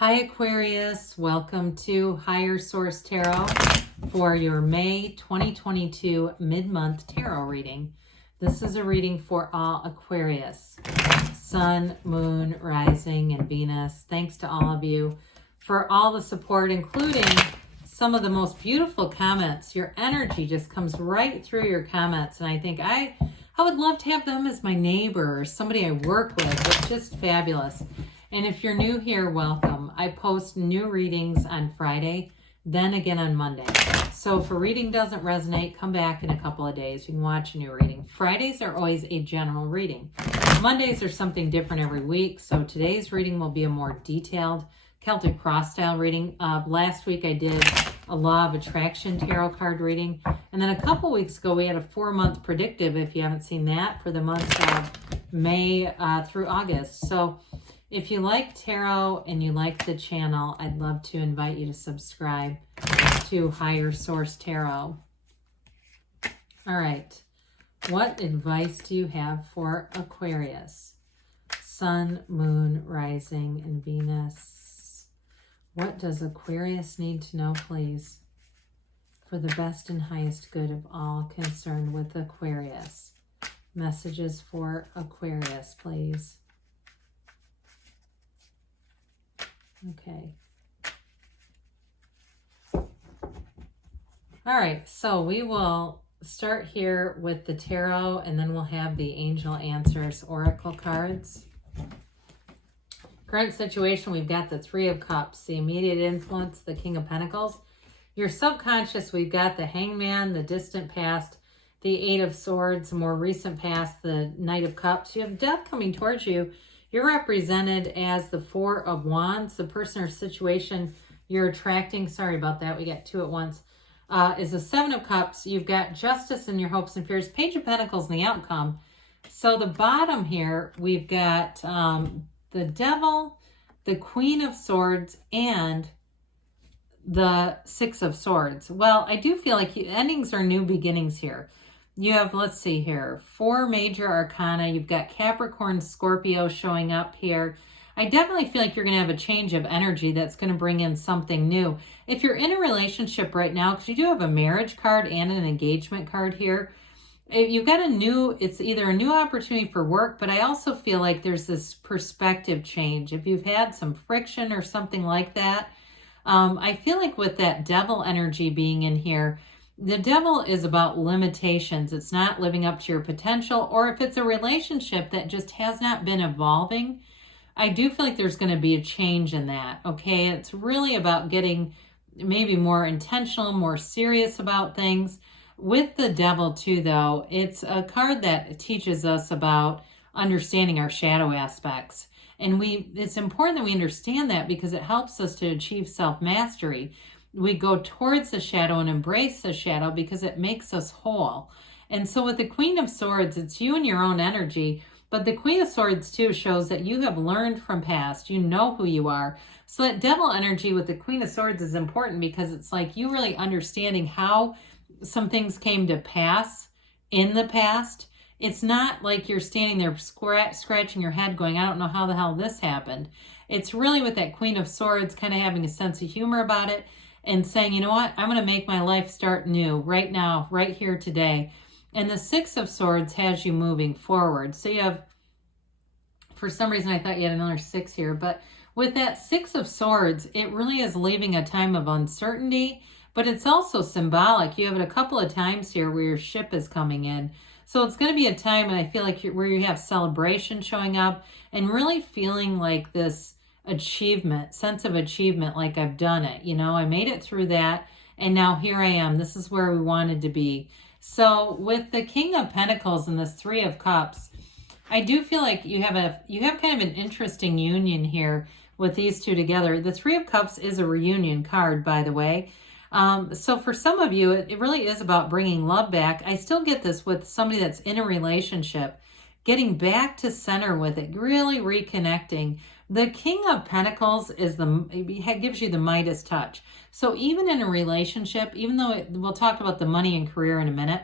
Hi Aquarius, welcome to Higher Source Tarot for your May 2022 mid-month tarot reading. This is a reading for all Aquarius, Sun, Moon, Rising, and Venus. Thanks to all of you for all the support, including some of the most beautiful comments. Your energy just comes right through your comments, and I think I would love to have them as my neighbor or somebody I work with. It's just fabulous. And if you're new here, welcome. I post new readings on Friday, then again on Monday. So if a reading doesn't resonate, come back in a couple of days. You can watch a new reading. Fridays are always a general reading. Mondays are something different every week. So today's reading will be a more detailed Celtic cross style reading. Last week I did a Law of Attraction tarot card reading. And then a couple weeks ago we had a 4-month predictive, if you haven't seen that, for the months of May through August. So if you like tarot and you like the channel, I'd love to invite you to subscribe to Higher Source Tarot. All right. What advice do you have for Aquarius? Sun, Moon, Rising, and Venus. What does Aquarius need to know, please, for the best and highest good of all concerned with Aquarius? Messages for Aquarius, please. Okay. All right, so we will start here with the tarot, and then we'll have the Angel Answers Oracle cards. Current situation, we've got the Three of Cups, the immediate influence, the King of Pentacles. Your subconscious, we've got the Hangman, the distant past, the Eight of Swords, more recent past, the Knight of Cups. You have death coming towards you. You're represented as the Four of Wands. The person or situation you're attracting, sorry about that, we got two at once, is the Seven of Cups. You've got justice in your hopes and fears, Page of Pentacles and the outcome. So the bottom here, we've got the Devil, the Queen of Swords, and the Six of Swords. Well, I do feel like endings are new beginnings here. You have, let's see here, 4 major arcana. You've got Capricorn, Scorpio showing up here. I definitely feel like you're going to have a change of energy that's going to bring in something new. If you're in a relationship right now, because you do have a marriage card and an engagement card here, you've got it's either a new opportunity for work, but I also feel like there's this perspective change. If you've had some friction or something like that, I feel like with that Devil energy being in here, the Devil is about limitations. It's not living up to your potential, or if it's a relationship that just has not been evolving, I do feel like there's going to be a change in that, okay? It's really about getting maybe more intentional, more serious about things. With the Devil too, though, it's a card that teaches us about understanding our shadow aspects. And it's important that we understand that because it helps us to achieve self-mastery. We go towards the shadow and embrace the shadow because it makes us whole. And so with the Queen of Swords, it's you and your own energy. But the Queen of Swords too shows that you have learned from past. You know who you are. So that Devil energy with the Queen of Swords is important because it's like you really understanding how some things came to pass in the past. It's not like you're standing there scratching your head going, I don't know how the hell this happened. It's really with that Queen of Swords kind of having a sense of humor about it and saying, you know what, I'm going to make my life start new right now, right here today. And the Six of Swords has you moving forward. So you have, for some reason I thought you had another 6 here, but with that Six of Swords, it really is leaving a time of uncertainty, but it's also symbolic. You have it a couple of times here where your ship is coming in. So it's going to be a time, and I feel like where you have celebration showing up and really feeling like this achievement, sense of achievement, like I've done it. You know, I made it through that, and now here I am. This is where we wanted to be. So with the King of Pentacles and this Three of Cups, I do feel like you have kind of an interesting union here with these two together. The Three of Cups is a reunion card, by the way. So for some of you, it really is about bringing love back. I still get this with somebody that's in a relationship, getting back to center with it, really reconnecting. The King of Pentacles gives you the Midas touch. So even in a relationship, even though we'll talk about the money and career in a minute,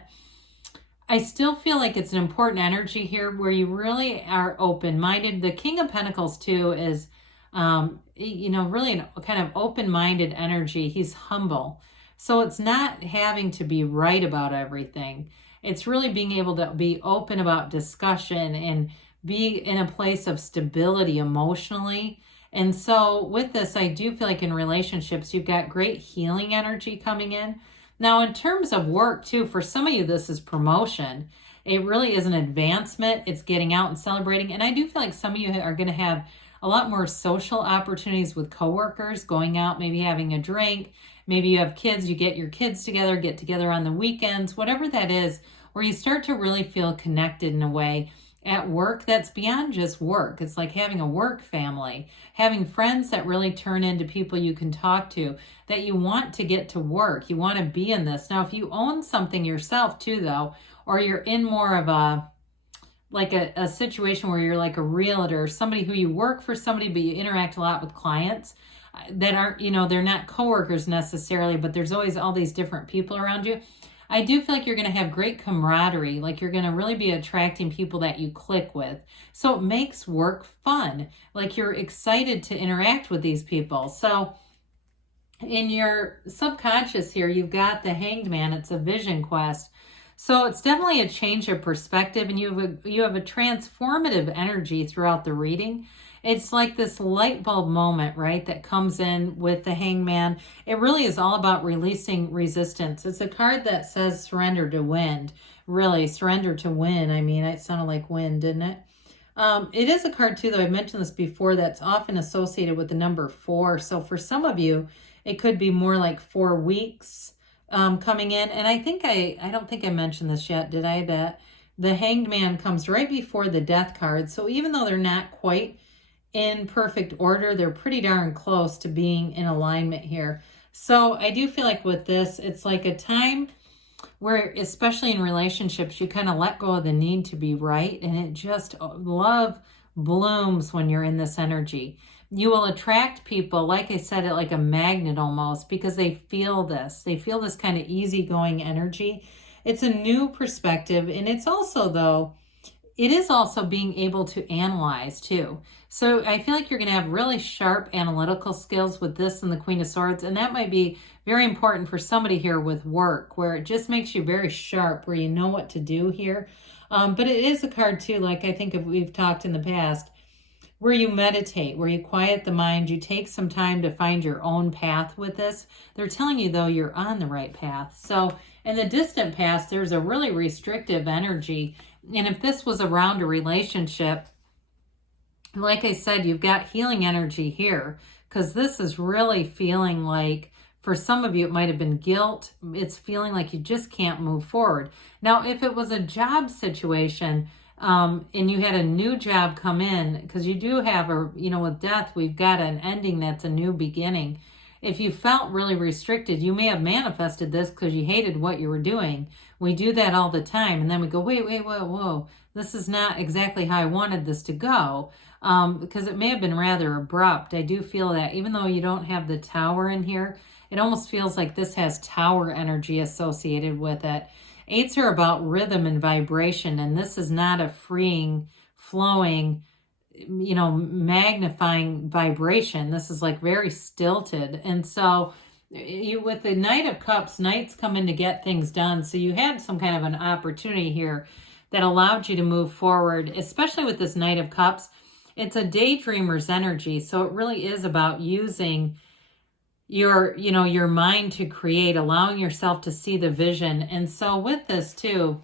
I still feel like it's an important energy here where you really are open-minded. The King of Pentacles too is really an kind of open-minded energy. He's humble. So it's not having to be right about everything. It's really being able to be open about discussion and be in a place of stability emotionally. And so with this, I do feel like in relationships, you've got great healing energy coming in. Now, in terms of work too, for some of you, this is promotion. It really is an advancement. It's getting out and celebrating. And I do feel like some of you are going to have a lot more social opportunities with coworkers, going out, maybe having a drink. Maybe you have kids, you get your kids together, get together on the weekends, whatever that is, where you start to really feel connected in a way at work that's beyond just work. It's like having a work family, having friends that really turn into people you can talk to, that you want to get to work. You want to be in this. Now, if you own something yourself too, though, or you're in more of a situation where you're like a realtor, somebody who you work for somebody, but you interact a lot with clients that aren't, they're not coworkers necessarily, but there's always all these different people around you. I do feel like you're going to have great camaraderie, like you're going to really be attracting people that you click with. So it makes work fun, like you're excited to interact with these people. So in your subconscious here, you've got the Hanged Man. It's a vision quest. So it's definitely a change of perspective, and you have a transformative energy throughout the reading. It's like this light bulb moment, right, that comes in with the Hangman. It really is all about releasing resistance. It's a card that says surrender to wind. Really, surrender to win. I mean, it sounded like wind, didn't it? It is a card, too, though I've mentioned this before, that's often associated with the number 4. So for some of you, it could be more like 4 weeks coming in. And I think I don't think I mentioned this yet, did I? That the Hanged Man comes right before the Death card. So even though they're not quite in perfect order, they're pretty darn close to being in alignment here. So I do feel like with this, it's like a time where, especially in relationships, you kind of let go of the need to be right. And it just, love blooms when you're in this energy. You will attract people, like I said, like a magnet almost, because they feel this. They feel this kind of easygoing energy. It's a new perspective. And it's also, though, it is also being able to analyze too. So I feel like you're going to have really sharp analytical skills with this and the Queen of Swords. And that might be very important for somebody here with work, where it just makes you very sharp, where you know what to do here. But it is a card too, like I think we've talked in the past, where you meditate, where you quiet the mind, you take some time to find your own path with this. They're telling you, though, you're on the right path. So in the distant past, there's a really restrictive energy. And if this was around a relationship, like I said, you've got healing energy here, because this is really feeling like, for some of you, it might have been guilt. It's feeling like you just can't move forward. Now, if it was a job situation, and you had a new job come in, because you do have with death, we've got an ending that's a new beginning. If you felt really restricted, you may have manifested this because you hated what you were doing. We do that all the time. And then we go, wait, whoa. This is not exactly how I wanted this to go. Because it may have been rather abrupt. I do feel that even though you don't have the Tower in here, it almost feels like this has Tower energy associated with it. 8s are about rhythm and vibration, and this is not a freeing, flowing, magnifying vibration. This is like very stilted. And so with the Knight of Cups, Knights come in to get things done. So you had some kind of an opportunity here that allowed you to move forward, especially with this Knight of Cups. It's a daydreamer's energy. So it really is about using your mind to create, allowing yourself to see the vision. And so with this too,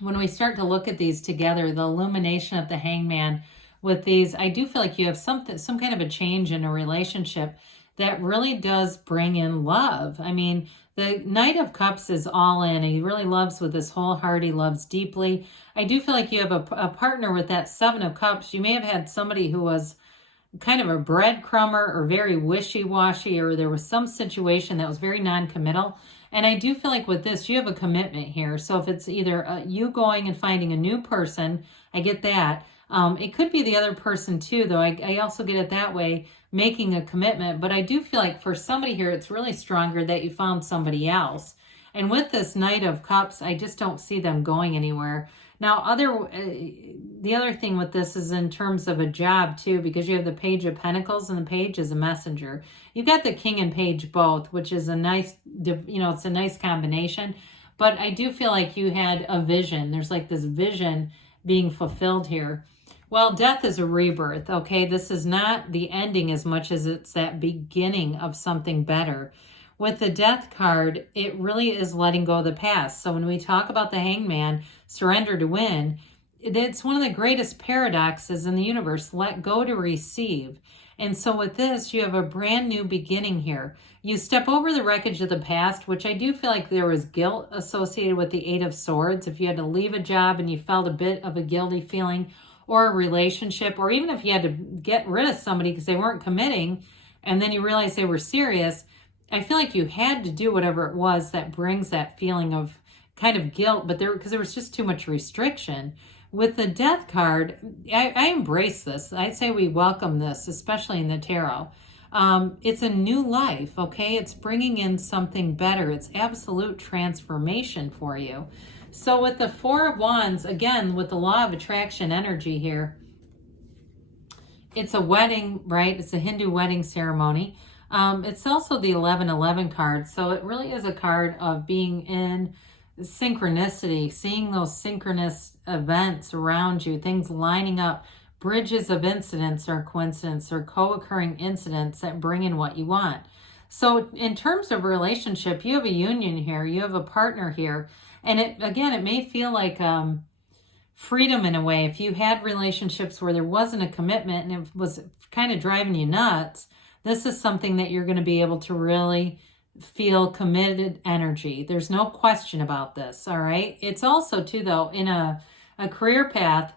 when we start to look at these together, the illumination of the Hangman with these, I do feel like you have some kind of a change in a relationship that really does bring in love. I mean, the Knight of Cups is all in, and he really loves with his whole heart. He loves deeply. I do feel like you have a partner with that 7 of Cups. You may have had somebody who was kind of a breadcrumber or very wishy-washy, or there was some situation that was very non-committal. And I do feel like with this, you have a commitment here. So if it's either you going and finding a new person, I get that. It could be the other person too, though. I also get it that way, making a commitment. But I do feel like for somebody here, it's really stronger that you found somebody else. And with this Knight of Cups, I just don't see them going anywhere. Now, the other thing with this is in terms of a job too, because you have the Page of Pentacles and the Page is a messenger. You've got the King and Page both, which is a nice, it's a nice combination. But I do feel like you had a vision. There's like this vision being fulfilled here. Well, death is a rebirth, okay? This is not the ending as much as it's that beginning of something better. With the Death card, it really is letting go of the past. So when we talk about the Hangman, surrender to win, it's one of the greatest paradoxes in the universe, let go to receive. And so with this, you have a brand new beginning here. You step over the wreckage of the past, which I do feel like there was guilt associated with the Eight of Swords. If you had to leave a job and you felt a bit of a guilty feeling, or a relationship, or even if you had to get rid of somebody because they weren't committing, and then you realize they were serious, I feel like you had to do whatever it was that brings that feeling of kind of guilt, but because there was just too much restriction. With the Death card, I embrace this. I'd say we welcome this, especially in the tarot. It's a new life, okay? It's bringing in something better. It's absolute transformation for you. So with the Four of Wands, again, with the law of attraction energy here, it's a wedding, right? It's a Hindu wedding ceremony. It's also the 1111 card. So it really is a card of being in synchronicity, seeing those synchronous events around you, things lining up, bridges of incidents or coincidence or co-occurring incidents that bring in what you want. So in terms of relationship, you have a union here, you have a partner here. And it may feel like freedom in a way. If you had relationships where there wasn't a commitment and it was kind of driving you nuts, this is something that you're going to be able to really feel committed energy. There's no question about this, all right? It's also, too, though, in a career path,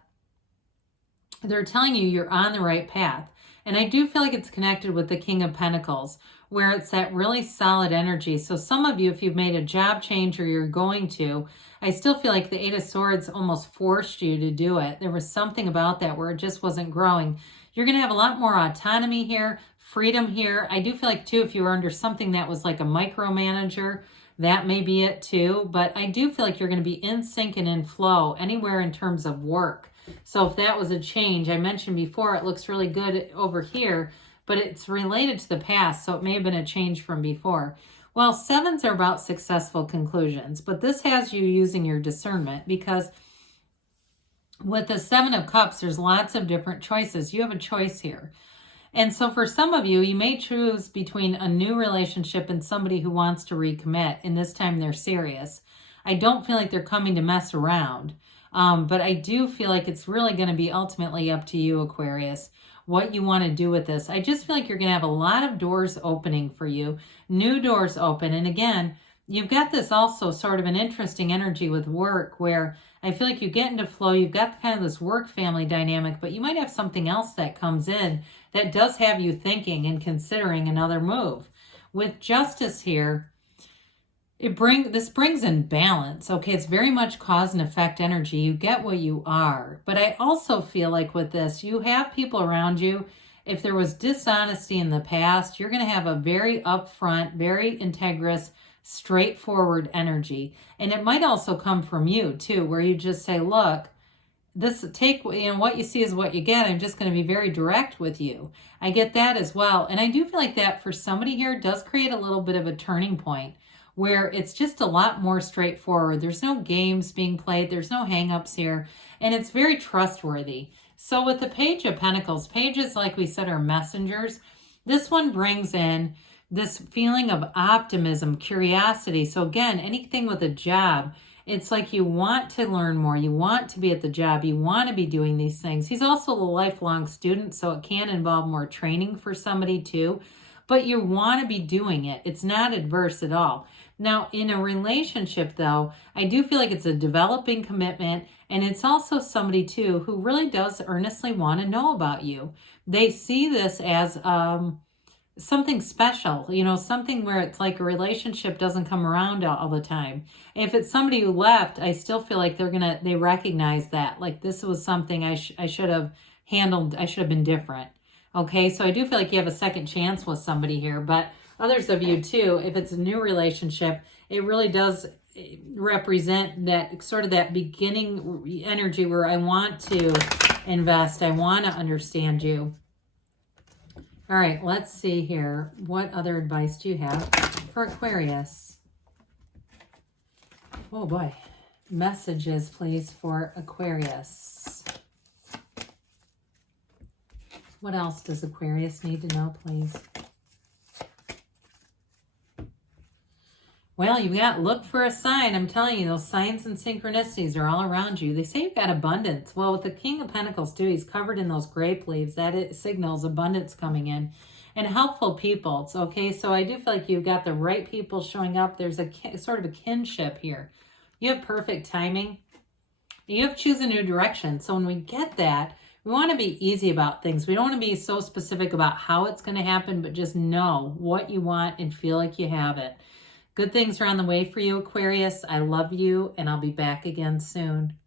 they're telling you you're on the right path. And I do feel like it's connected with the King of Pentacles, where it's that really solid energy. So some of you, if you've made a job change or you're going to, I still feel like the Eight of Swords almost forced you to do it. There was something about that where it just wasn't growing. You're going to have a lot more autonomy here, freedom here. I do feel like, too, if you were under something that was like a micromanager, that may be it, too. But I do feel like you're going to be in sync and in flow anywhere in terms of work. So if that was a change, I mentioned before, it looks really good over here, but it's related to the past, so it may have been a change from before. Well, sevens are about successful conclusions, but this has you using your discernment, because with the Seven of Cups, there's lots of different choices. You have a choice here. And so for some of you, you may choose between a new relationship and somebody who wants to recommit, and this time they're serious. I don't feel like they're coming to mess around, but I do feel like it's really going to be ultimately up to you, Aquarius, what you want to do with this. I just feel like you're going to have a lot of doors opening for you, new doors open. And again, you've got this also sort of an interesting energy with work where I feel like you get into flow. You've got kind of this work-family dynamic, but you might have something else that comes in that does have you thinking and considering another move. With Justice here, this brings in balance. Okay, it's very much cause and effect energy. You get what you are. But I also feel like with this, you have people around you. If there was dishonesty in the past, you're going to have a very upfront, very integrous, straightforward energy. And it might also come from you too, where you just say, look, what you see is what you get. I'm just going to be very direct with you. I get that as well. And I do feel like that for somebody here does create a little bit of a turning point, where it's just a lot more straightforward. There's no games being played. There's no hang-ups here. And it's very trustworthy. So with the Page of Pentacles, pages, like we said, are messengers. This one brings in this feeling of optimism, curiosity. So again, anything with a job, it's like you want to learn more. You want to be at the job. You want to be doing these things. He's also a lifelong student, so it can involve more training for somebody too. But you want to be doing it. It's not adverse at all. Now, in a relationship, though, I do feel like it's a developing commitment, and it's also somebody, too, who really does earnestly want to know about you. They see this as something special, something where it's like a relationship doesn't come around all the time. If it's somebody who left, I still feel like they recognize that. Like, this was something I should have handled. I should have been different. Okay, so I do feel like you have a second chance with somebody here, but others of you too, if it's a new relationship, it really does represent that sort of that beginning energy where I want to invest. I want to understand you. All right, let's see here. What other advice do you have for Aquarius? Oh boy. Messages, please, for Aquarius. What else does Aquarius need to know, please? Well, you got look for a sign. I'm telling you, those signs and synchronicities are all around you. They say you've got abundance. Well, with the King of Pentacles, too, he's covered in those grape leaves. That it signals abundance coming in. And helpful people. It's okay. So I do feel like you've got the right people showing up. There's a sort of a kinship here. You have perfect timing. You have choose a new direction. So when we get that, we want to be easy about things. We don't want to be so specific about how it's going to happen, but just know what you want and feel like you have it. Good things are on the way for you, Aquarius. I love you, and I'll be back again soon.